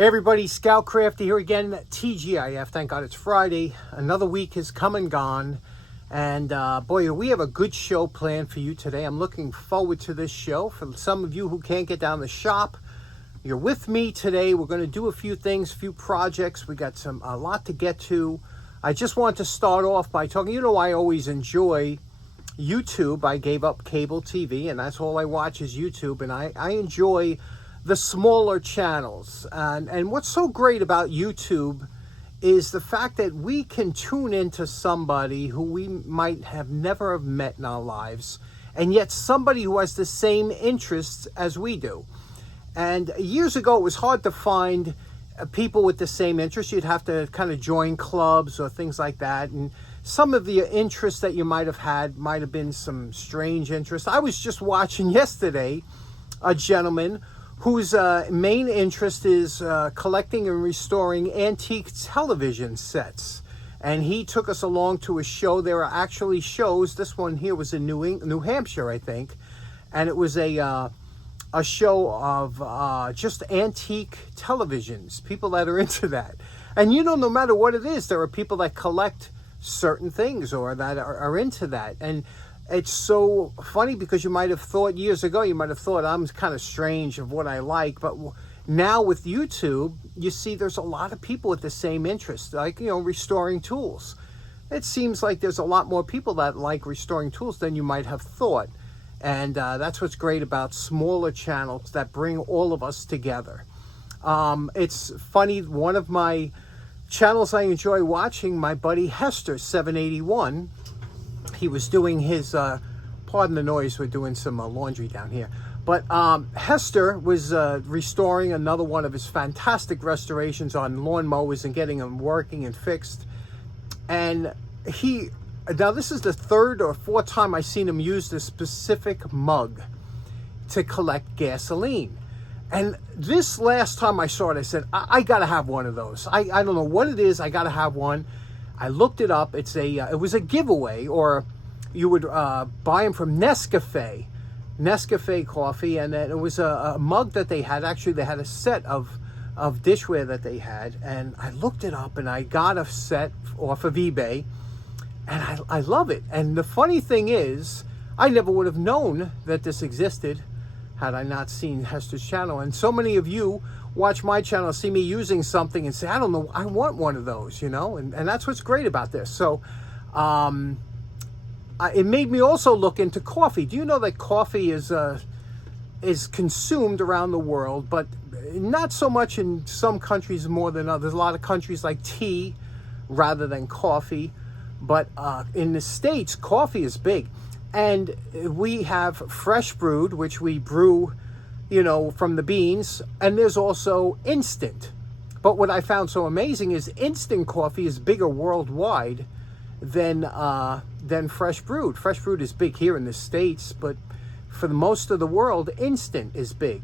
Hey everybody, Scoutcrafty here again, TGIF. Thank God it's Friday. Another week has come and gone. And boy, we have a good show planned for you today. I'm looking forward to this show. For some of you who can't get down the shop, you're with me today. We're going to do a few things, a few projects. We got a lot to get to. I just want to start off by talking, I always enjoy YouTube. I gave up cable TV, and that's all I watch is YouTube. And I enjoy the smaller channels. And what's so great about YouTube is the fact that we can tune into somebody who we might have never have met in our lives, and yet somebody who has the same interests as we do. And years ago, it was hard to find people with the same interests. You'd have to kind of join clubs or things like that. And some of the interests that you might have had might have been some strange interests. I was just watching yesterday a gentleman whose main interest is collecting and restoring antique television sets. And he took us along to a show. There are actually shows. This one here was in New Hampshire, I think. And it was a show of just antique televisions, people that are into that. And no matter what it is, there are people that collect certain things or that are into that. And it's so funny because you might have thought years ago, I'm kind of strange of what I like. But now with YouTube, you see there's a lot of people with the same interest, like, restoring tools. It seems like there's a lot more people that like restoring tools than you might have thought. And that's what's great about smaller channels that bring all of us together. It's funny, one of my channels I enjoy watching, my buddy Hester 781, he was doing his, pardon the noise, we're doing some laundry down here. But Hester was restoring another one of his fantastic restorations on lawnmowers and getting them working and fixed. And now this is the third or fourth time I've seen him use this specific mug to collect gasoline. And this last time I saw it, I said, I got to have one of those. I don't know what it is. I got to have one. I looked it up. It was a giveaway, or you would buy them from Nescafe coffee, and it was a mug that they had. Actually, they had a set of dishware that they had, and I looked it up, and I got a set off of eBay, and I love it. And the funny thing is, I never would have known that this existed had I not seen Hester's channel. And so many of you watch my channel, see me using something and say, I don't know, I want one of those, and that's what's great about this. So it made me also look into coffee. Do you know that coffee is consumed around the world, but not so much in some countries more than others. A lot of countries like tea rather than coffee, but in the States, coffee is big. And we have fresh brewed, which we brew from the beans, and there's also instant. But what I found so amazing is instant coffee is bigger worldwide than fresh brewed. Fresh brewed is big here in the States, but for most of the world, instant is big.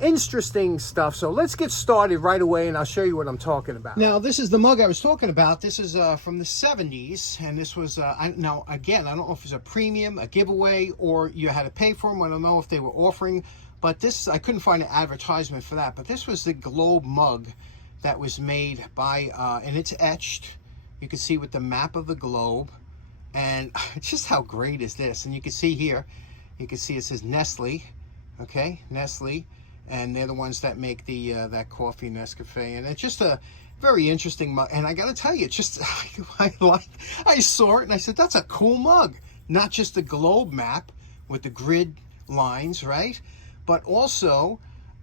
Interesting stuff. So let's get started right away, and I'll show you what I'm talking about. Now, this is the mug I was talking about. This is from the 70s, and this was, now, again, I don't know if it's a premium, a giveaway, or you had to pay for them. I don't know if they were offering. But this, I couldn't find an advertisement for that. But this was the globe mug that was made by, and it's etched. You can see with the map of the globe. And just how great is this? And you can see here, you can see it says Nestle. Okay, Nestle. And they're the ones that make the that coffee, Nescafe. And it's just a very interesting mug. And I got to tell you, it's just, I saw it and I said, that's a cool mug. Not just the globe map with the grid lines, right? But also,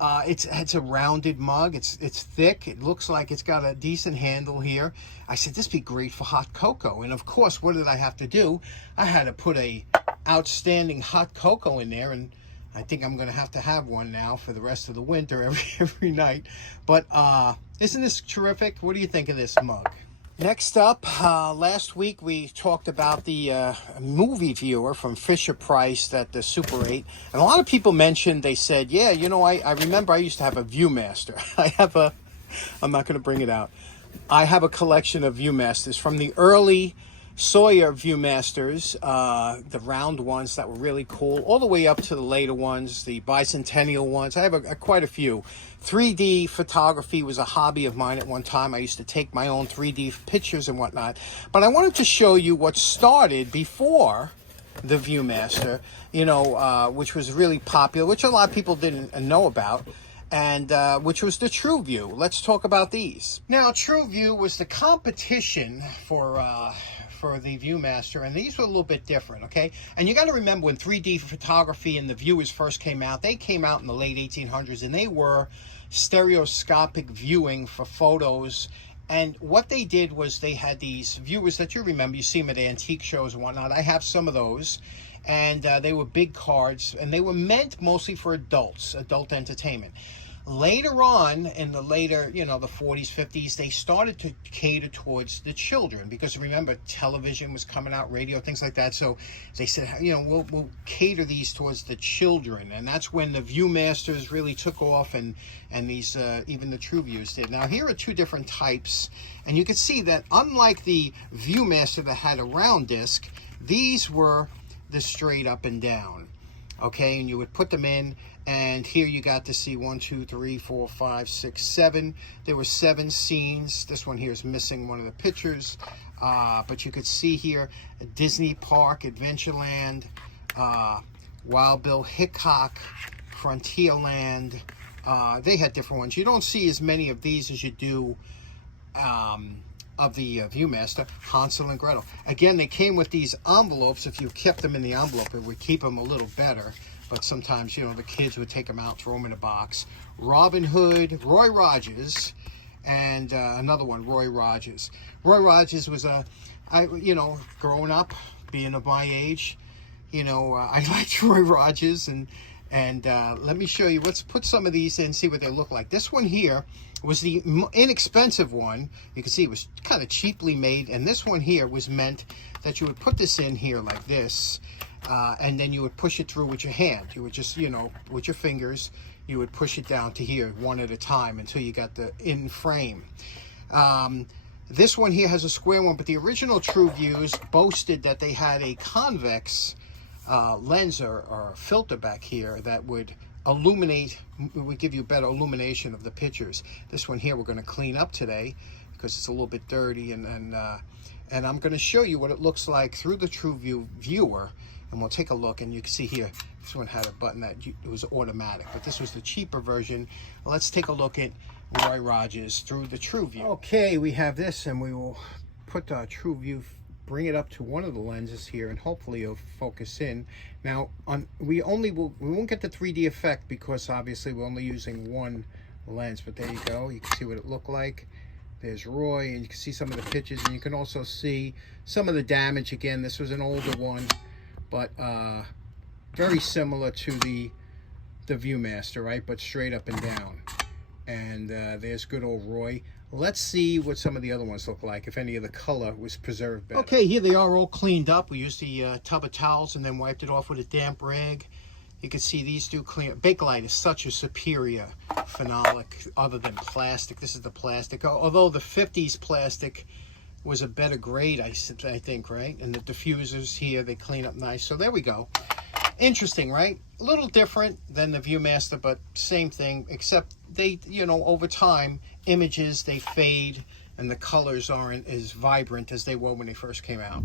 it's a rounded mug. It's thick. It looks like it's got a decent handle here. I said, this would be great for hot cocoa. And of course, what did I have to do? I had to put a outstanding hot cocoa in there, and I think I'm going to have one now for the rest of the winter every night. But isn't this terrific? What do you think of this mug? Next up, last week we talked about the movie viewer from Fisher-Price that the Super 8. And a lot of people mentioned, they said, yeah, I remember I used to have a Viewmaster. I'm not going to bring it out. I have a collection of Viewmasters from the early Sawyer Viewmasters, the round ones that were really cool, all the way up to the later ones, the bicentennial ones. I have quite a few. 3D photography was a hobby of mine at one time. I used to take my own 3D pictures and whatnot. But I wanted to show you what started before the Viewmaster, you know, which was really popular, which a lot of people didn't know about, and which was the Tru-Vue. Let's talk about these. Now, Tru-Vue was the competition for the Viewmaster, and these were a little bit different, okay? And you got to remember, when 3D photography and the viewers first came out, they came out in the late 1800s, and they were stereoscopic viewing for photos. And what they did was they had these viewers that you remember, you see them at antique shows and whatnot. I have some of those, and they were big cards, and they were meant mostly for adults, adult entertainment. Later on, in the later, you know, the 40s, 50s, they started to cater towards the children, because remember, television was coming out, radio, things like that. So they said, you know, we'll cater these towards the children, and that's when the Viewmasters really took off, and these even the Tru-Vues did. Now here are two different types, and you can see that unlike the Viewmaster that had a round disc, these were the straight up and down. Okay, and you would put them in, and here you got to see 1, 2, 3, 4, 5, 6, 7. There were 7 scenes. This one here is missing one of the pictures, but you could see here Disney Park, Adventureland, Wild Bill Hickok, Frontierland. They had different ones. You don't see as many of these as you do of the Viewmaster. Hansel and Gretel. Again, they came with these envelopes. If you kept them in the envelope, it would keep them a little better. But sometimes, you know, the kids would take them out, throw them in a box. Robin Hood, Roy Rogers, and another one, Roy Rogers. Roy Rogers was you know, growing up, being of my age, you know, I liked Roy Rogers, and let me show you. Let's put some of these in and see what they look like. This one here was the inexpensive one. You can see it was kind of cheaply made, and this one here was meant that you would put this in here like this, and then you would push it through with your hand. You would just, you know, with your fingers, you would push it down to here one at a time until you got the in frame. This one here has a square one, but the original Tru-Vues boasted that they had a convex lens or filter back here that would illuminate, would give you better illumination of the pictures. This one here we're going to clean up today because it's a little bit dirty, and I'm going to show you what it looks like through the Tru-Vue viewer, and we'll take a look. And you can see here, this one had a button that it was automatic, but this was the cheaper version. Let's take a look at Roy Rogers through the Tru-Vue. Okay, we have this, and we will put Tru-Vue, bring it up to one of the lenses here, and hopefully it'll focus in. Now, we won't get the 3D effect because obviously we're only using one lens, but there you go. You can see what it looked like. There's Roy, and you can see some of the pictures, and you can also see some of the damage. Again, this was an older one, but very similar to the Viewmaster, right? But straight up and down. And there's good old Roy. Let's see what some of the other ones look like, if any of the color was preserved better. Okay, here they are all cleaned up. We used the tub of towels and then wiped it off with a damp rag. You can see these do clean. Bakelite is such a superior phenolic other than plastic. This is the plastic. Although the 50s plastic was a better grade, I think, right? And the diffusers here, they clean up nice. So there we go. Interesting, right? A little different than the Viewmaster, but same thing, except they, you know, over time, images, they fade, and the colors aren't as vibrant as they were when they first came out.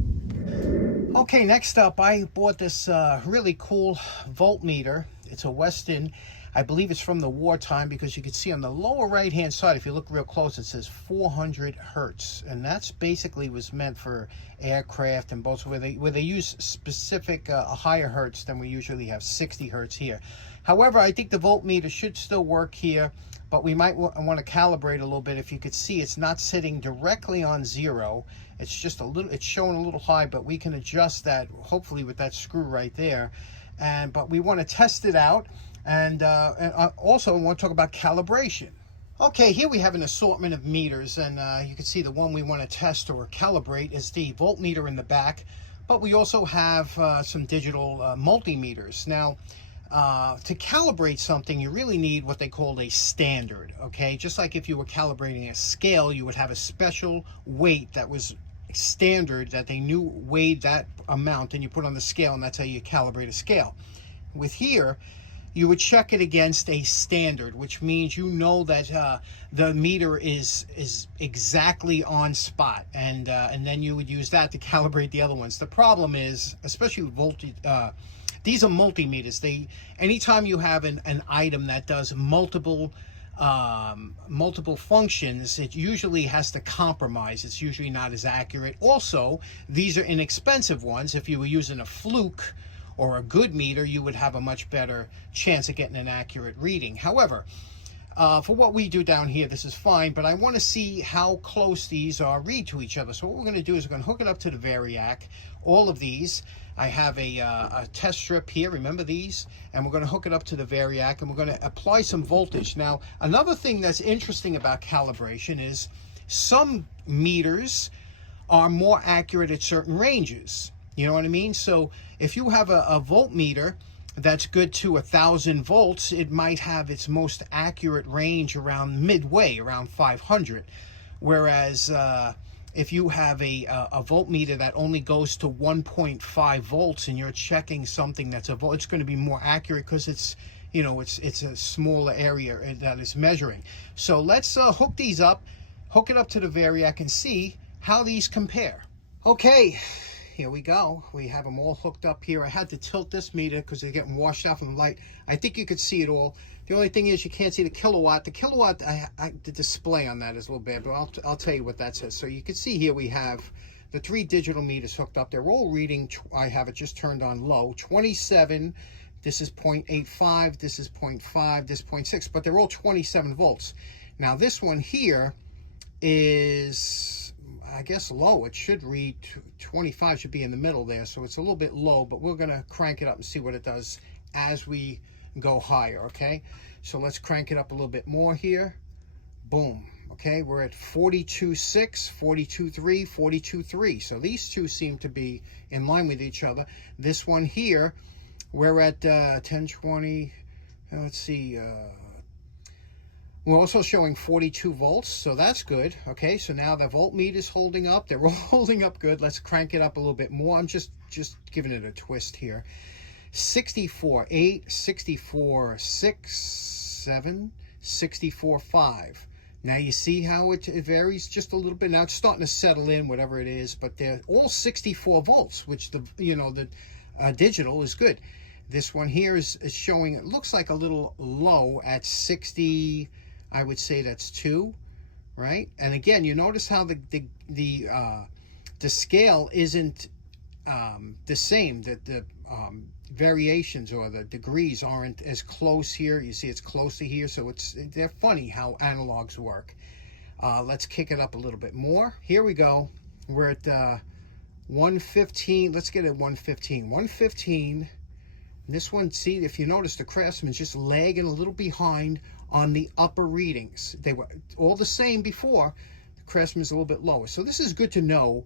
Okay, next up, I bought this really cool Voltmeter. It's a Weston. I believe it's from the wartime, because you can see on the lower right-hand side, if you look real close, it says 400 hertz, and that's basically was meant for aircraft and boats where they use specific higher hertz than we usually have, 60 hertz here. However, I think the Voltmeter should still work here, but we might want to calibrate a little bit. If you could see, it's not sitting directly on 0. It's just a little, it's showing a little high, but we can adjust that hopefully with that screw right there. But we want to test it out. And also I want to talk about calibration. Okay, here we have an assortment of meters, and you can see the one we want to test or calibrate is the voltmeter in the back, but we also have some digital multimeters. Now, to calibrate something, you really need what they call a standard, okay? Just like if you were calibrating a scale, you would have a special weight that was standard that they knew weighed that amount, and you put on the scale, and that's how you calibrate a scale. With here, you would check it against a standard, which means you know that the meter is exactly on spot, and then you would use that to calibrate the other ones. The problem is, especially with these are multimeters. Anytime you have an item that does multiple functions, it usually has to compromise. It's usually not as accurate. Also, these are inexpensive ones. If you were using a Fluke or a good meter, you would have a much better chance of getting an accurate reading. However, for what we do down here, this is fine, but I want to see how close these are read to each other. So what we're going to do is we're going to hook it up to the Variac. All of these, I have a test strip here, remember these? And we're going to hook it up to the Variac, and we're going to apply some voltage. Now, another thing that's interesting about calibration is some meters are more accurate at certain ranges. You know what I mean? So if you have a voltmeter that's good to 1,000 volts, it might have its most accurate range around midway, around 500. Whereas if you have a voltmeter that only goes to 1.5 volts and you're checking something that's a volt, it's going to be more accurate because it's, you know, it's a smaller area that is measuring. So let's hook these up, hook it up to the Variac, and see how these compare. Okay. Here we go. We have them all hooked up here. I had to tilt this meter because they're getting washed out from the light. I think you could see it all. The only thing is you can't see the kilowatt. The kilowatt, the display on that is a little bad, but I'll tell you what that says. So you can see here we have the 3 digital meters hooked up. They're all reading, I have it just turned on low, 27. This is 0.85. This is 0.5. This is 0.6, but they're all 27 volts. Now this one here is, I guess, low. It should read 25, should be in the middle there, so it's a little bit low, but we're gonna crank it up and see what it does as we go higher. Okay, so let's crank it up a little bit more here. Boom. Okay, we're at 42.6, 42.3, 42.3. So these two seem to be in line with each other. This one here, we're at 1020. Let's see, we're also showing 42 volts, so that's good. Okay, so now the voltmeter is holding up. They're all holding up good. Let's crank it up a little bit more. I'm just giving it a twist here. 64.8, 64.6, 7, 64.5. Now you see how it varies just a little bit. Now it's starting to settle in, whatever it is, but they're all 64 volts, which the digital is good. This one here is showing, it looks like a little low at 60. I would say that's 2, right? And again, you notice how the scale isn't the same. That the variations or the degrees aren't as close here. You see, it's close to here, so they're funny how analogs work. Let's kick it up a little bit more. Here we go. We're at 115. Let's get at 115. 115. This one, see, if you notice, the Craftsman's just lagging a little behind on the upper readings. They were all the same before. The Craftsman's a little bit lower. So this is good to know,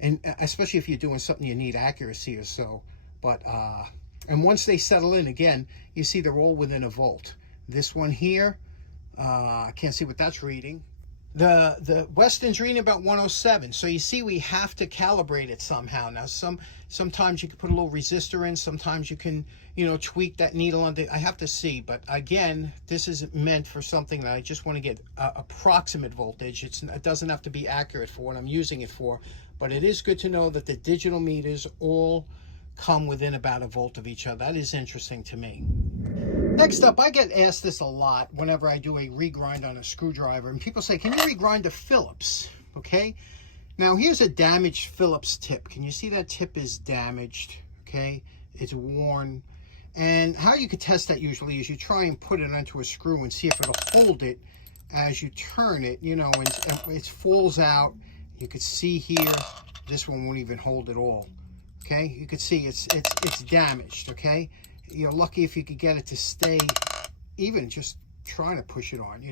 and especially if you're doing something you need accuracy or so. But, and once they settle in again, you see they're all within a volt. This one here, I can't see what that's reading. The Weston's reading about 107. So you see we have to calibrate it somehow. Now sometimes you can put a little resistor in, sometimes you can, tweak that needle on the, I have to see. But again, this is meant for something that I just want to get approximate voltage. It doesn't have to be accurate for what I'm using it for, but it is good to know that the digital meters all come within about a volt of each other. That is interesting to me. Next up, I get asked this a lot whenever I do a regrind on a screwdriver, and people say, can you regrind a Phillips? Okay, now here's a damaged Phillips tip. Can you see that tip is damaged? Okay, it's worn. And how you could test that usually is you try and put it onto a screw and see if it'll hold it as you turn it, and it falls out. You could see here, this one won't even hold at all. Okay, you could see it's damaged. Okay, you're lucky if you could get it to stay even just trying to push it on,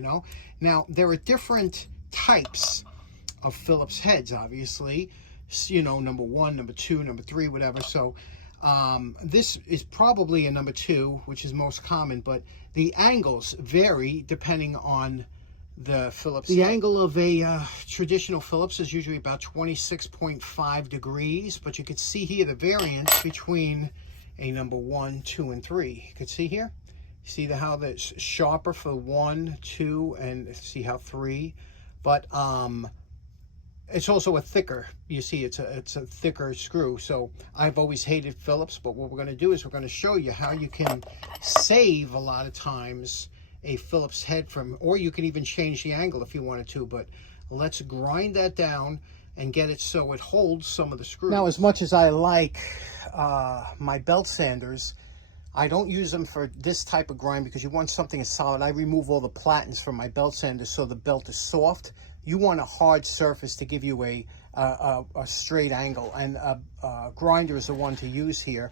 Now, there are different types of Phillips heads, obviously, number 1, number 2, number 3, whatever. So this is probably a number 2, which is most common, but the angles vary depending on the Phillips. The angle of a traditional Phillips is usually about 26.5 degrees, but you can see here the variance between a number 1, 2, and 3. You can see here. See how that's sharper for 1, 2, and see how 3. But it's also a thicker. You see, it's a thicker screw. So I've always hated Phillips, but what we're going to do is we're going to show you how you can save a lot of times a Phillips head from, or you can even change the angle if you wanted to, but let's grind that down and get it so it holds some of the screws. Now, as much as I like my belt sanders, I don't use them for this type of grind because you want something that's solid. I remove all the platins from my belt sanders so the belt is soft. You want a hard surface to give you a straight angle, and a grinder is the one to use here.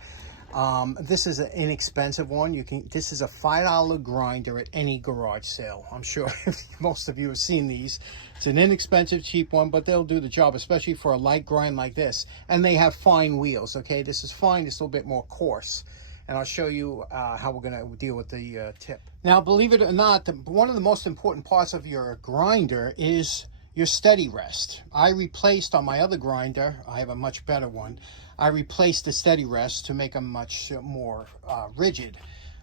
This is an inexpensive one. This is a $5 grinder at any garage sale. I'm sure most of you have seen these. It's an inexpensive, cheap one, but they'll do the job, especially for a light grind like this. And they have fine wheels, okay? This is fine. It's a little bit more coarse. And I'll show you how we're going to deal with the tip. Now, believe it or not, one of the most important parts of your grinder is your steady rest. I replaced on my other grinder, I have a much better one, I replaced the steady rest to make them much more rigid.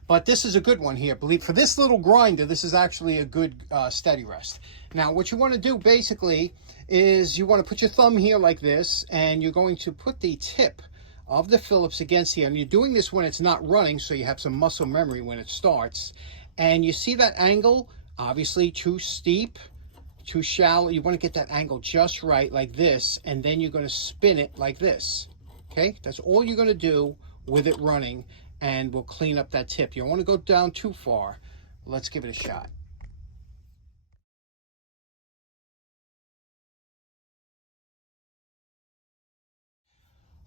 But this is a good one here. For this little grinder, this is actually a good steady rest. Now, what you want to do basically is you want to put your thumb here like this, and you're going to put the tip of the Phillips against here. And you're doing this when it's not running, so you have some muscle memory when it starts. And you see that angle, obviously too steep, too shallow. You want to get that angle just right like this, and then you're going to spin it like this. Okay, that's all you're going to do with it running, and we'll clean up that tip. You don't want to go down too far. Let's give it a shot.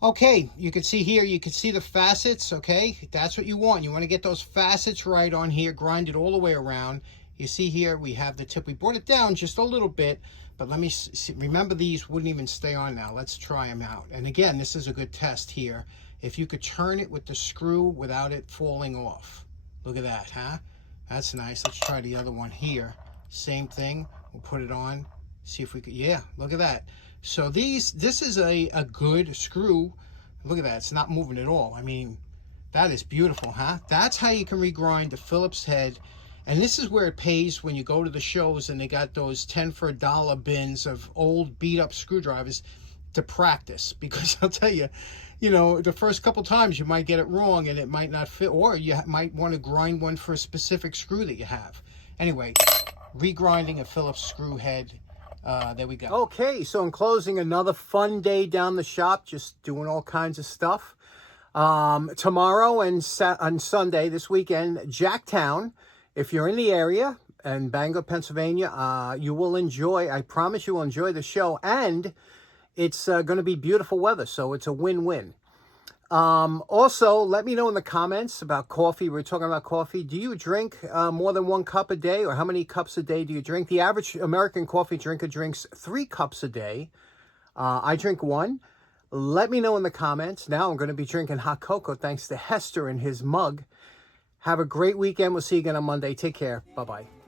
Okay, you can see here, you can see the facets, okay? That's what you want. You want to get those facets right on here, grind it all the way around. You see here, we have the tip. We brought it down just a little bit, but let me see. Remember, these wouldn't even stay on now. Let's try them out. And again, this is a good test here. If you could turn it with the screw without it falling off. Look at that, huh? That's nice. Let's try the other one here. Same thing. We'll put it on. See if we could, yeah, look at that. So this is a good screw. Look at that, it's not moving at all. I mean, that is beautiful, huh? That's how you can regrind the Phillips head. And this is where it pays when you go to the shows and they got those 10 for $1 bins of old beat up screwdrivers to practice. Because I'll tell you, you know, the first couple times you might get it wrong and it might not fit, or you might want to grind one for a specific screw that you have. Anyway, regrinding a Phillips screw head. There we go. Okay, so in closing, another fun day down the shop, just doing all kinds of stuff. Tomorrow and on Sunday, this weekend, Jacktown. If you're in the area, in Bangor, Pennsylvania, you will enjoy, I promise you will enjoy the show. And it's going to be beautiful weather, so it's a win-win. Also, let me know in the comments about coffee. We're talking about coffee. Do you drink more than 1 cup a day, or how many cups a day do you drink? The average American coffee drinker drinks 3 cups a day. I drink 1. Let me know in the comments. Now I'm going to be drinking hot cocoa thanks to Hester and his mug. Have a great weekend. We'll see you again on Monday. Take care. Bye-bye.